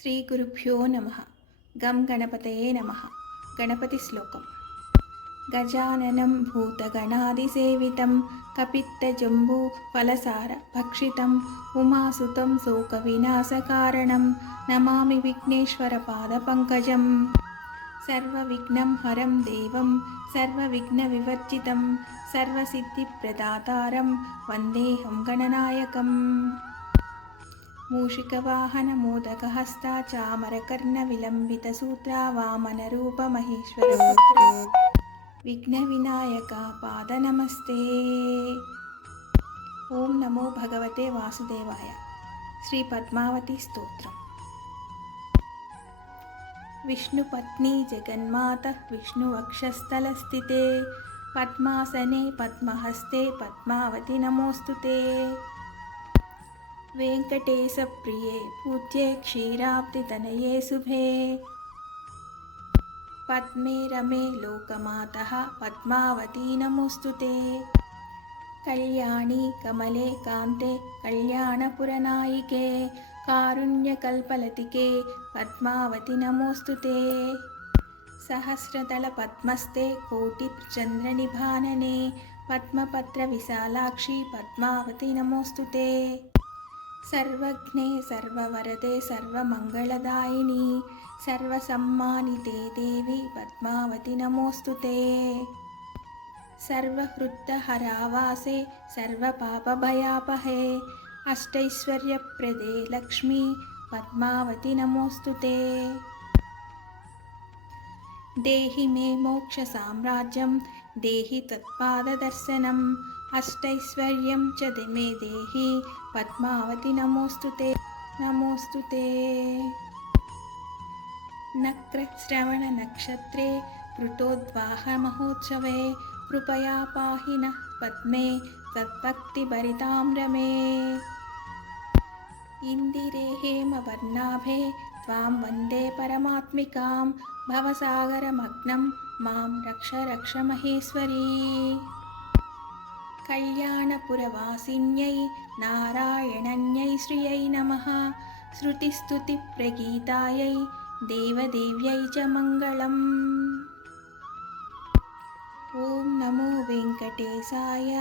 శ్రీ గురుభ్యో నమః. గం గణపతయే నమః. గణపతి శ్లోకం. గజాననం భూతగణాదిసేవితం కపిత్తజంబూ ఫలసార భక్షితం ఉమాసుతం శోకవినాశకారణం నమామి విఘ్నేశ్వర పాదపంకజం. సర్వవిఘ్నం హరం దేవం సర్వవిఘ్నవివర్జితం సర్వసిద్ధిప్రదాతారం వందేహం గణనాయకం. మూషికవాహనమోదకహస్తా చామరకర్ణవిలంబితసూత్రా వామనరూపమహేశ్వరపుత్ర విఘ్నవినాయక పాదనమస్తే. ఓం నమో భగవతే వాసుదేవాయ. శ్రీ పద్మావతి స్తోత్రం. విష్ణుపత్ని జగన్మాత విష్ణువక్షస్థలస్థితే పద్మాసనే పద్మహస్తే పద్మావతి నమోస్తుతే. వెంకటేశప్రియే పూజ్యే క్షీరాబ్దితనయే శుభే పద్మే రమే లోకమాతః పద్మావతీ నమోస్తుతే. కళ్యాణి కమలే కాంతే కళ్యాణపురనాయికే కారుణ్యకల్పలతికే పద్మావతి నమోస్తుతే. సహస్రదళ పద్మస్తే కోటిచంద్రనిభాననే పద్మపత్ర విశాలాక్షి పద్మావతి నమోస్తుతే. సర్వజ్ఞే సర్వవరదే సర్వమంగళదాయిని సర్వసమ్మానితే దేవి పద్మావతి నమోస్తుతే. సర్వహృద్దహరావాసే సర్వపాపభయాపహే అష్టైశ్వర్యప్రదే లక్ష్మీ పద్మావతి నమోస్తుతే. దేహి మే మోక్ష సామ్రాజ్యం దేహి తత్పాదదర్శనం అష్టైశ్వర్యం చ మే దేహి పద్మావతి నమోస్తుతే నమోస్తుతే. నక్రశ్రవణ నక్షత్రే కృతోద్వాహ మహోత్సవే కృపయా పాహి నః పద్మే తద్భక్తిభరితాం రమే. ఇందిరే హేమవర్ణాభే త్వాం వందే పరమాత్మికాం భవసాగరమగ్నం మాం రక్ష రక్ష మహేశ్వరీ. కళ్యాణపురవాసిన్యై నారాయణన్యై శ్రియై నమః శృతిస్తుతిప్రగీతాయై దేవదేవ్యై చ మంగళం. ఓం నమో వెంకటేశాయ.